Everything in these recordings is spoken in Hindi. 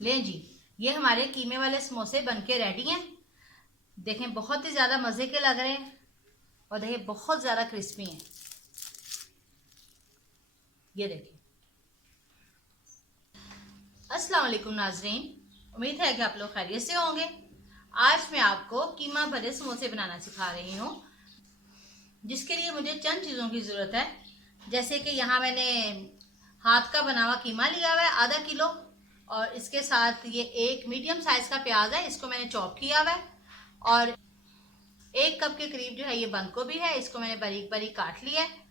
लें जी, ये हमारे कीमे वाले समोसे बनके रेडी हैं। देखें बहुत ही ज़्यादा मज़े के लग रहे हैं और देखें बहुत ज़्यादा क्रिस्पी हैं। ये देखें। अस्सलाम वालेकुम नाजरीन, उम्मीद है कि आप लोग खैरियत से होंगे। आज मैं आपको कीमा भरे समोसे बनाना सिखा रही हूँ, जिसके लिए मुझे चंद चीज़ों की ज़रूरत है। जैसे कि यहाँ मैंने हाथ का बना हुआ कीमा लिया हुआ है आधा किलो, और इसके साथ ये एक मीडियम साइज का प्याज है, इसको मैंने चॉप किया हुआ है। और 1 कप के करीब जो है ये बंद गोभी है, इसको मैंने बारीक बारीक काट लिया है।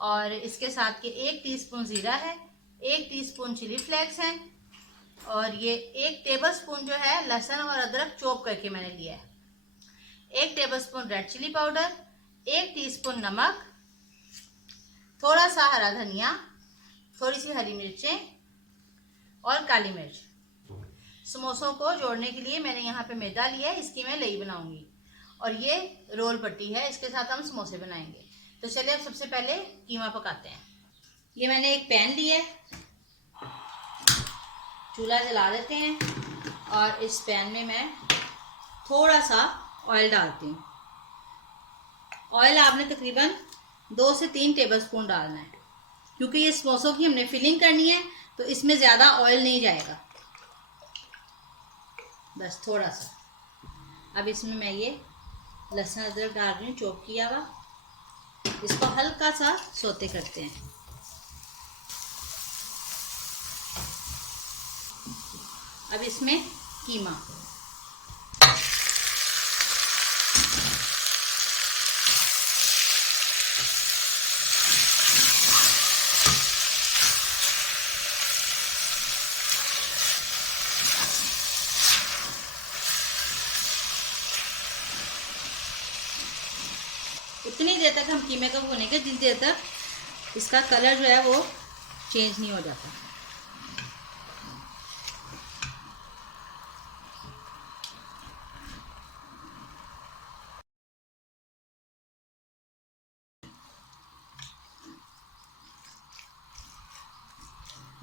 और इसके साथ ये 1 टीस्पून ज़ीरा है, 1 टीस्पून चिली फ्लेक्स है, और ये 1 टेबल स्पून जो है लहसुन और अदरक चॉप करके मैंने लिया है, 1 table spoon red chilli powder, 1 teaspoon नमक, थोड़ा सा हरा धनिया, थोड़ी सी हरी मिर्चें और काली मिर्च। समोसों को जोड़ने के लिए मैंने यहाँ पे मैदा लिया है, इसकी मैं लई बनाऊंगी। और ये रोल पट्टी है, इसके साथ हम समोसे बनाएंगे। तो चलिए अब सबसे पहले कीमा पकाते हैं। ये मैंने एक पैन लिया है, चूल्हा जला देते हैं और इस पैन में मैं थोड़ा सा ऑयल डालती हूँ। ऑयल आपने तकरीबन 2 से 3 टेबलस्पून डालना है, क्योंकि ये समोसों की हमने फिलिंग करनी है, तो इसमें ज़्यादा ऑयल नहीं जाएगा, बस थोड़ा सा। अब इसमें मैं ये लहसुन अदरक डाल रही हूँ चॉप किया हुआ, इसको हल्का सा सौते करते हैं। अब इसमें कीमा, उतनी देर तक हम कीमे को भूनेंगे जितनी देर तक इसका कलर जो है वो चेंज नहीं हो जाता।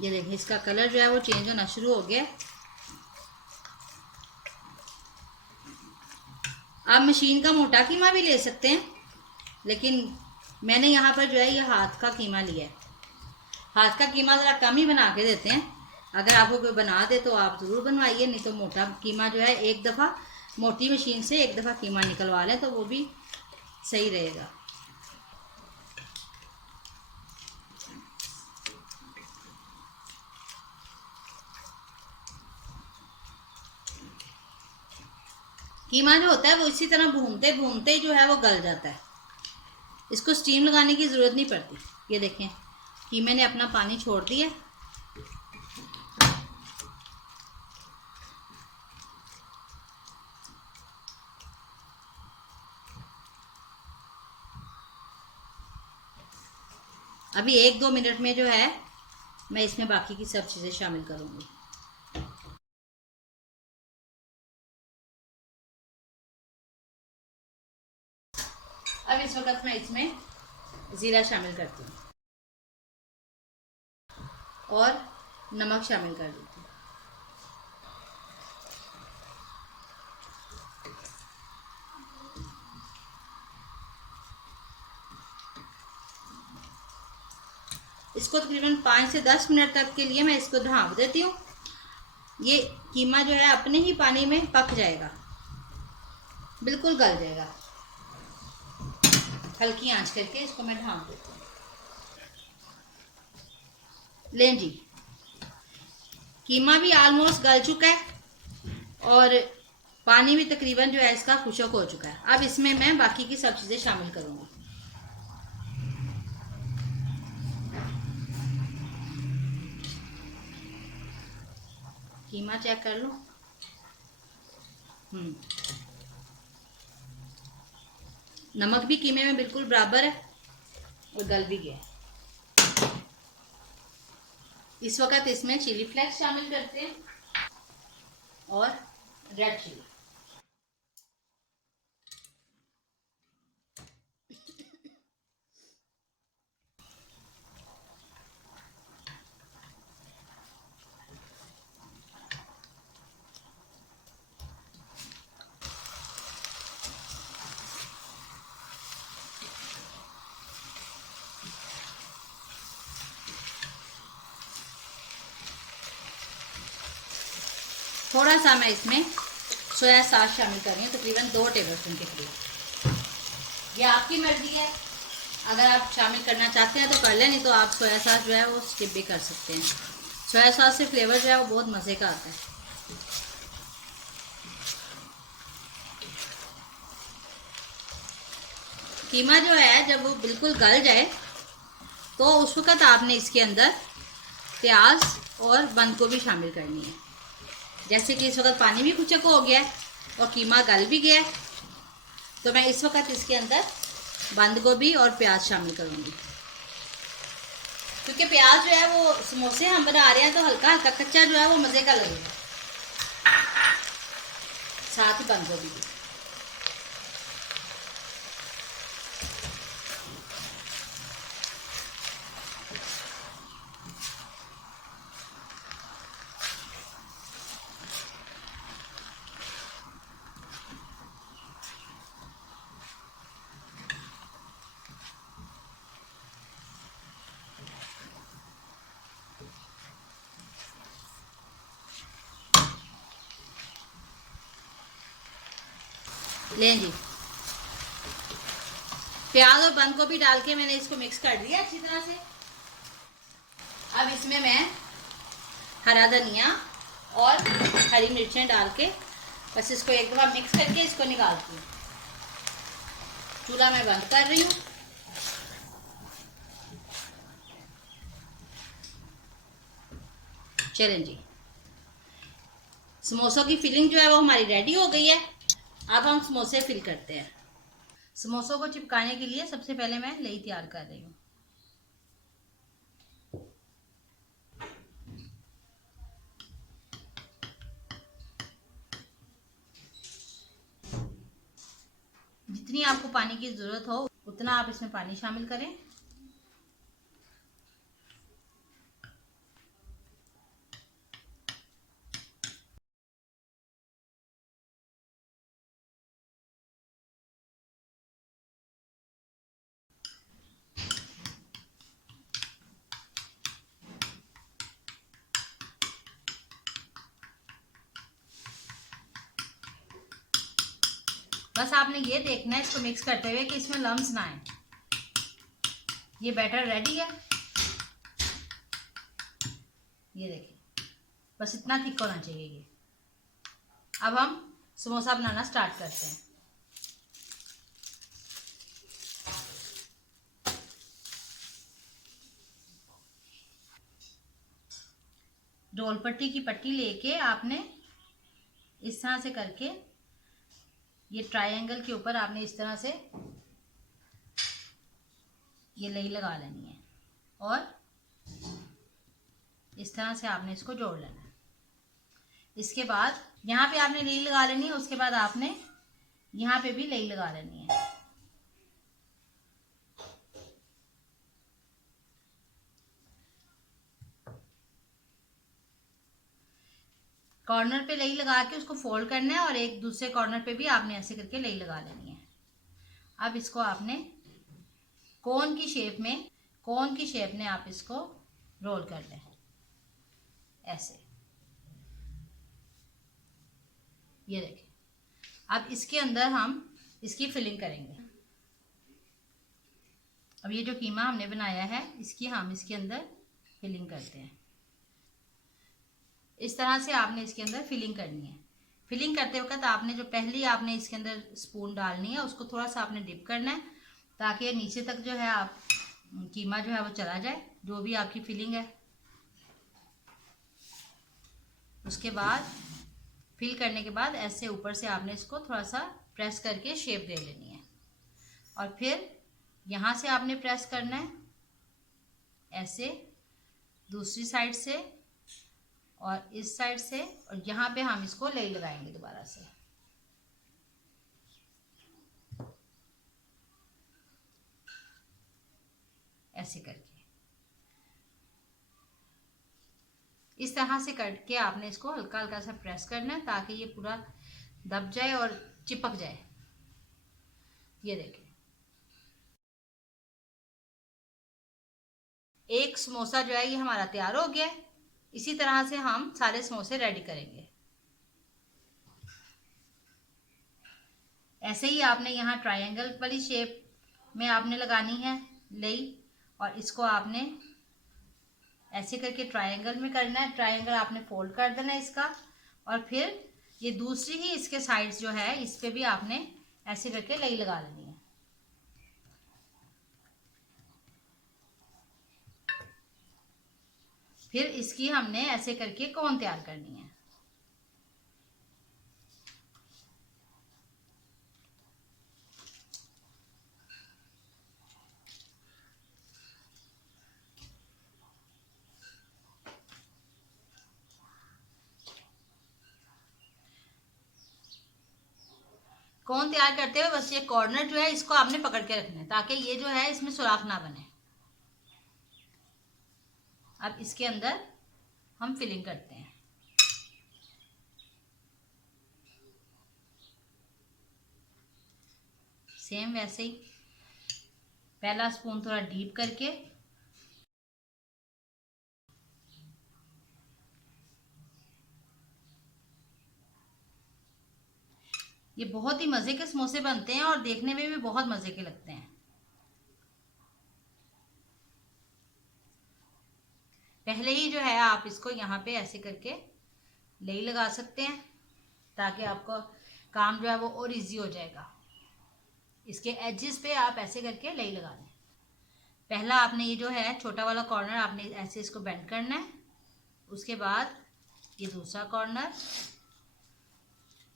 ये देखिए इसका कलर जो है वो चेंज होना शुरू हो गया। आप मशीन का मोटा कीमा भी ले सकते हैं, लेकिन मैंने यहाँ पर जो है ये हाथ का कीमा लिया है। हाथ का कीमा ज़रा कम ही बना के देते हैं। अगर आपको कोई बना दे तो आप ज़रूर बनवाइए, नहीं तो मोटा कीमा जो है एक दफ़ा मोटी मशीन से एक दफ़ा कीमा निकलवा लें तो वो भी सही रहेगा। कीमा जो होता है वो इसी तरह भूनते भूनते जो है वो गल जाता है, इसको स्टीम लगाने की ज़रूरत नहीं पड़ती। ये देखें कीमे ने अपना पानी छोड़ दिया। अभी 1-2 मिनट में जो है मैं इसमें बाकी की सब चीज़ें शामिल करूँगी। अब इस वक्त मैं इसमें ज़ीरा शामिल करती हूँ और नमक शामिल कर देती हूँ। इसको तकरीबन 5 से 10 मिनट तक के लिए मैं इसको ढाँप देती हूँ। ये कीमा जो है अपने ही पानी में पक जाएगा, बिल्कुल गल जाएगा। हल्की आंच करके इसको मैं ढाँप देती हूँ। लें जी, कीमा भी ऑलमोस्ट गल चुका है और पानी भी तकरीबन जो है इसका खुश्क हो चुका है। अब इसमें मैं बाकी की सब चीज़ें शामिल करूँगी। कीमा चेक कर लो। नमक भी कीमे में बिल्कुल बराबर है और गल भी गया है। इस वक्त इसमें चिली फ्लेक्स शामिल करते हैं और रेड चिली। थोड़ा सा मैं इसमें सोया सॉस शामिल कर रही हूँ, तकरीबन 2 टेबलस्पून के करीब। ये आपकी मर्जी है, अगर आप शामिल करना चाहते हैं तो कर लें, नहीं तो आप सोया सॉस जो है वो स्किप भी कर सकते हैं। सोया सॉस से फ्लेवर जो है वो बहुत मज़े का आता है। कीमा जो है जब वो बिल्कुल गल जाए तो उस वक्त आपने इसके अंदर प्याज और बंद गोभी शामिल करनी है। जैसे कि इस वक्त पानी भी कुछ हो गया है और कीमा गल भी गया है, तो मैं इस वक्त इसके अंदर बंद गोभी और प्याज शामिल करूंगी। क्योंकि प्याज जो है वो समोसे हम बना रहे हैं तो हल्का हल्का कच्चा जो है वो मज़े का लगेगा, साथ ही बंद गोभी भी। लें जी, प्याज और बंद गोभी डाल के मैंने इसको मिक्स कर दिया अच्छी तरह से। अब इसमें मैं हरा धनिया और हरी मिर्चें डाल के बस इसको एक दफ़ा मिक्स करके इसको निकालती हूँ। चूल्हा मैं बंद कर रही हूँ। चलें जी, समोसों की फिलिंग जो है वो हमारी रेडी हो गई है। अब हम समोसे फिल करते हैं। समोसों को चिपकाने के लिए सबसे पहले मैं लई तैयार कर रही हूँ। जितनी आपको पानी की ज़रूरत हो उतना आप इसमें पानी शामिल करें। बस आपने ये देखना है इसको मिक्स करते हुए कि इसमें लम्स ना आए। ये बैटर रेडी है, ये देखिए, बस इतना थिक होना चाहिए ये। अब हम समोसा बनाना स्टार्ट करते हैं। डोल पट्टी की पट्टी लेके आपने इस तरह से करके ये ट्रायंगल के ऊपर आपने इस तरह से ये लई लगा लेनी है और इस तरह से आपने इसको जोड़ लेना है। इसके बाद यहाँ पे आपने लई लगा लेनी है, उसके बाद आपने यहाँ पे भी लई लगा लेनी है। कॉर्नर पे लई लगा के उसको फोल्ड करना है और एक दूसरे कॉर्नर पे भी आपने ऐसे करके लई लगा लेनी है। अब इसको आपने कोन की शेप में आप इसको रोल कर लें ऐसे। ये देखिए, अब इसके अंदर हम इसकी फिलिंग करेंगे। अब ये जो कीमा हमने बनाया है इसकी हम इसके अंदर फिलिंग करते हैं। इस तरह से आपने इसके अंदर फिलिंग करनी है। फिलिंग करते वक्त आपने जो पहली आपने इसके अंदर स्पून डालनी है उसको थोड़ा सा आपने डिप करना है ताकि नीचे तक जो है आप कीमा जो है वो चला जाए, जो भी आपकी फिलिंग है। उसके बाद फिल करने के बाद ऐसे ऊपर से आपने इसको थोड़ा सा प्रेस करके शेप दे लेनी है और फिर यहाँ से आपने प्रेस करना है ऐसे, दूसरी साइड से और इस साइड से, और यहाँ पे हम इसको लई लगाएंगे दोबारा से। ऐसे करके इस तरह से करके आपने इसको हल्का हल्का सा प्रेस करना है ताकि ये पूरा दब जाए और चिपक जाए। ये देखिए, एक समोसा जो है ये हमारा तैयार हो गया है। इसी तरह से हम सारे समोसे रेडी करेंगे। ऐसे ही आपने यहाँ ट्रायंगल वाली शेप में आपने लगानी है लई, और इसको आपने ऐसे करके ट्रायंगल में करना है। ट्रायंगल आपने फोल्ड कर देना है इसका, और फिर ये दूसरी ही इसके साइड्स जो है इस पे भी आपने ऐसे करके लई लगा लेनी है। फिर इसकी हमने ऐसे करके कोन तैयार करनी है। कोन तैयार करते हुए बस ये कॉर्नर जो है इसको आपने पकड़ के रखना है ताकि ये जो है इसमें सुराख ना बने। अब इसके अंदर हम फिलिंग करते हैं। सेम वैसे ही पहला स्पून थोड़ा डीप करके, ये बहुत ही मजे के समोसे बनते हैं और देखने में भी बहुत मजे के लगते हैं। पहले ही जो है आप इसको यहाँ पे ऐसे करके लई लगा सकते हैं ताकि आपका काम जो है वो और इजी हो जाएगा। इसके एजेस पे आप ऐसे करके लई लगा लें। पहला आपने ये जो है छोटा वाला कॉर्नर आपने ऐसे इसको बेंड करना है, उसके बाद ये दूसरा कॉर्नर,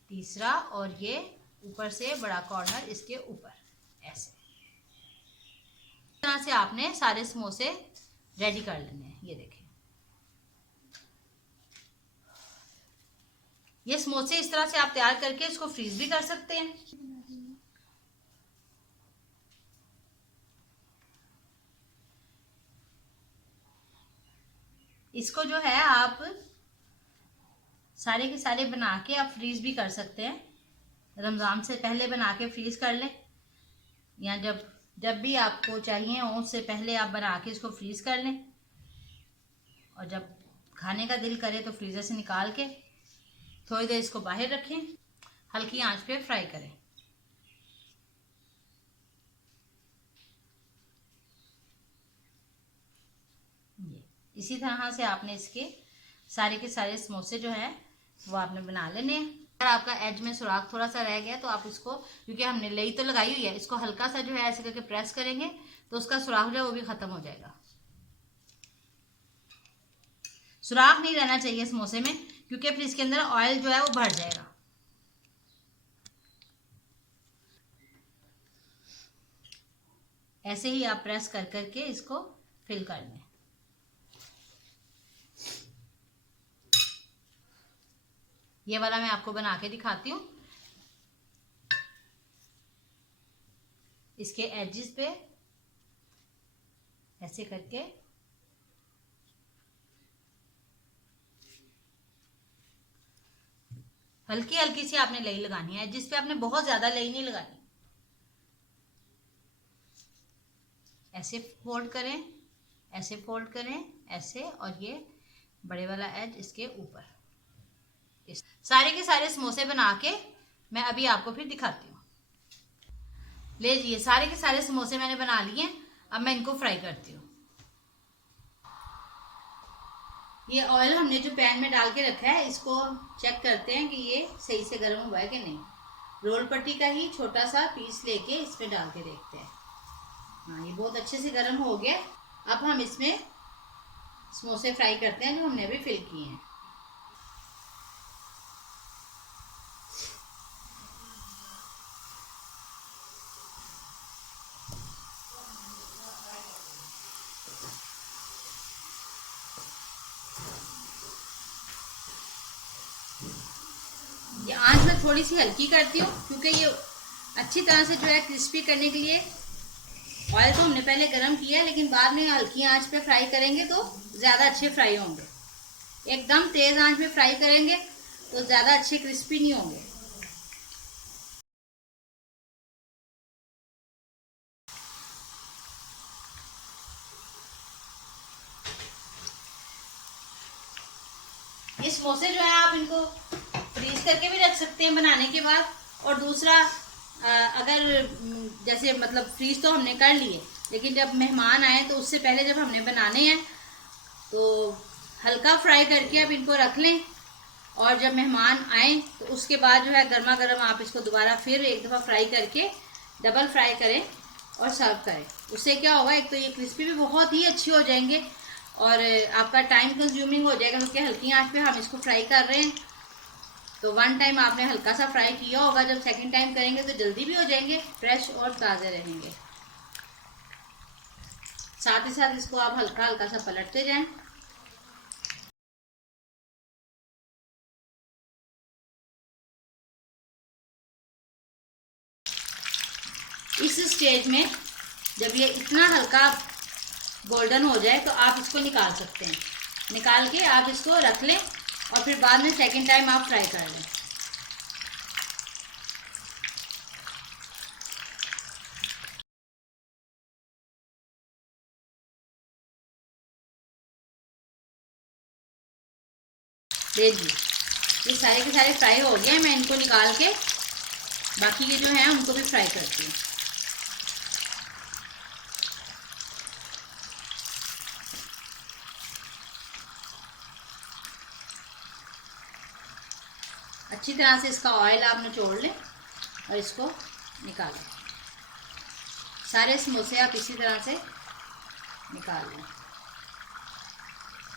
तीसरा, और ये ऊपर से बड़ा कॉर्नर इसके ऊपर ऐसे। इस तरह से आपने सारे समोसे रेडी कर लेने हैं। ये देखें, ये समोसे इस तरह से आप तैयार करके इसको फ्रीज भी कर सकते हैं। इसको जो है आप सारे के सारे बना के आप फ्रीज भी कर सकते हैं। रमज़ान से पहले बना के फ्रीज कर लें, या जब भी आपको चाहिए उससे पहले आप बना के इसको फ्रीज कर लें, और जब खाने का दिल करे तो फ्रीजर से निकाल के थोड़ी देर इसको बाहर रखें, हल्की आंच पे फ्राई करें। ये इसी तरह से आपने इसके सारे के सारे समोसे जो है वो आपने बना लेने हैं। अगर आपका एज में सुराख थोड़ा सा रह गया तो आप इसको, क्योंकि हमने लई तो लगाई हुई है, इसको हल्का सा जो है ऐसे करके प्रेस करेंगे तो उसका सुराख जो है वो भी खत्म हो जाएगा। सुराख नहीं रहना चाहिए समोसे में, क्योंकि फिर इसके अंदर ऑयल जो है वो भर जाएगा। ऐसे ही आप प्रेस कर करके इसको फिल कर लें। ये वाला मैं आपको बना के दिखाती हूँ। इसके एजेस पे ऐसे करके हल्की हल्की सी आपने लई लगानी है, जिस पे आपने बहुत ज्यादा लई नहीं लगानी। ऐसे फोल्ड करें, ऐसे फोल्ड करें, ऐसे, और ये बड़े वाला एज इसके ऊपर। सारे के सारे समोसे बना के मैं अभी आपको फिर दिखाती हूँ। लीजिए, सारे के सारे समोसे मैंने बना लिए। अब मैं इनको फ्राई करती हूँ। ये ऑयल हमने जो पैन में डाल के रखा है, इसको चेक करते हैं कि ये सही से गर्म हुआ है कि नहीं। रोल पट्टी का ही छोटा सा पीस लेके इसमें डाल के देखते हैं। हाँ, ये बहुत अच्छे से गर्म हो गया। अब हम इसमें समोसे फ्राई करते हैं जो हमने अभी फिल किए हैं। ये आंच में थोड़ी सी हल्की करती हूँ, क्योंकि ये अच्छी तरह से जो है क्रिस्पी करने के लिए ऑयल तो हमने पहले गरम किया है, लेकिन बाद में हल्की आंच पे फ्राई करेंगे तो ज़्यादा अच्छे फ्राई होंगे। एकदम तेज़ आंच में फ्राई करेंगे तो ज़्यादा अच्छे क्रिस्पी नहीं होंगे। ये समोसे जो है आप इनको फ्रीज करके भी रख सकते हैं बनाने के बाद, और दूसरा अगर जैसे मतलब फ्रीज तो हमने कर लिए, लेकिन जब मेहमान आए तो उससे पहले जब हमने बनाने हैं तो हल्का फ्राई करके अब इनको रख लें, और जब मेहमान आए तो उसके बाद जो है गर्मा गर्म आप इसको दोबारा फिर एक दफ़ा फ्राई करके डबल फ्राई करें और सर्व करें। उससे क्या होगा, एक तो ये क्रिस्पी भी बहुत ही अच्छी हो जाएंगे और आपका टाइम कंज्यूमिंग हो जाएगा, क्योंकि हल्की आंच पे हम इसको फ्राई कर रहे हैं। तो वन टाइम आपने हल्का सा फ्राई किया होगा, जब सेकंड टाइम करेंगे तो जल्दी भी हो जाएंगे, फ्रेश और ताज़े रहेंगे। साथ ही साथ इसको आप हल्का हल्का सा पलटते जाएं। इस स्टेज में जब ये इतना हल्का गोल्डन हो जाए तो आप इसको निकाल सकते हैं। निकाल के आप इसको रख लें और फिर बाद में सेकंड टाइम आप फ्राई कर लें। देखिए ये सारे के सारे फ्राई हो गए। मैं इनको निकाल के बाकी के जो हैं उनको भी फ्राई करती हूँ। अच्छी तरह से इसका ऑयल आप निचोड़ लें और इसको निकालें। सारे समोसे आप इसी तरह से निकाल लें।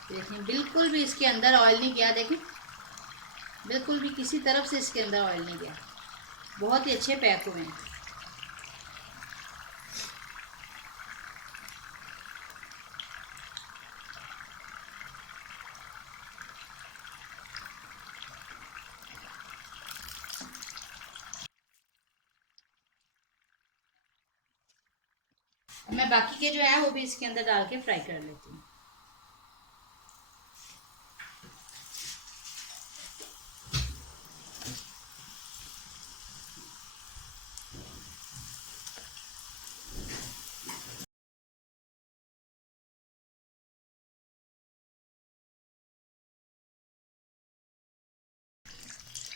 देखिए बिल्कुल भी इसके अंदर ऑयल नहीं गया, देखें बिल्कुल भी किसी तरफ से इसके अंदर ऑयल नहीं गया, बहुत ही अच्छे पैक हुए हैं। मैं बाकी के जो है वो भी इसके अंदर डाल के फ्राई कर लेती हूँ।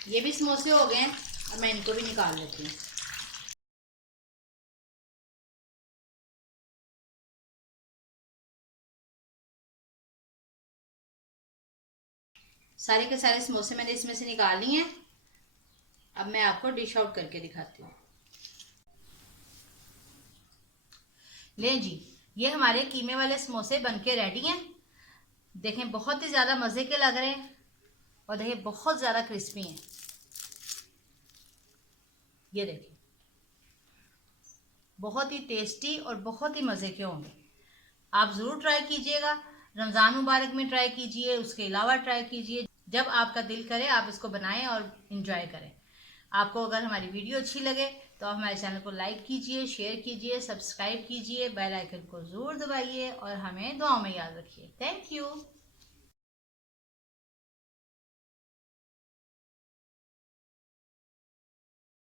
ये भी समोसे हो गए हैं, अब मैं इनको भी निकाल लेती हूँ। सारे के सारे समोसे मैंने इसमें से निकाल लिए हैं। अब मैं आपको डिश आउट करके दिखाती हूँ। ले जी, ये हमारे कीमे वाले समोसे बनके रेडी हैं। देखें बहुत ही ज़्यादा मज़े के लग रहे हैं और देखिए बहुत ज़्यादा क्रिस्पी हैं। ये देखिए बहुत ही टेस्टी और बहुत ही मज़े के होंगे। आप ज़रूर ट्राई कीजिएगा। रमज़ान मुबारक में ट्राई कीजिए, उसके अलावा ट्राई कीजिए। जब आपका दिल करे आप इसको बनाएं और इन्जॉय करें। आपको अगर हमारी वीडियो अच्छी लगे तो आप हमारे चैनल को लाइक कीजिए, शेयर कीजिए, सब्सक्राइब कीजिए, बेल आइकन को ज़रूर दबाइए और हमें दुआओं में याद रखिए। Thank you.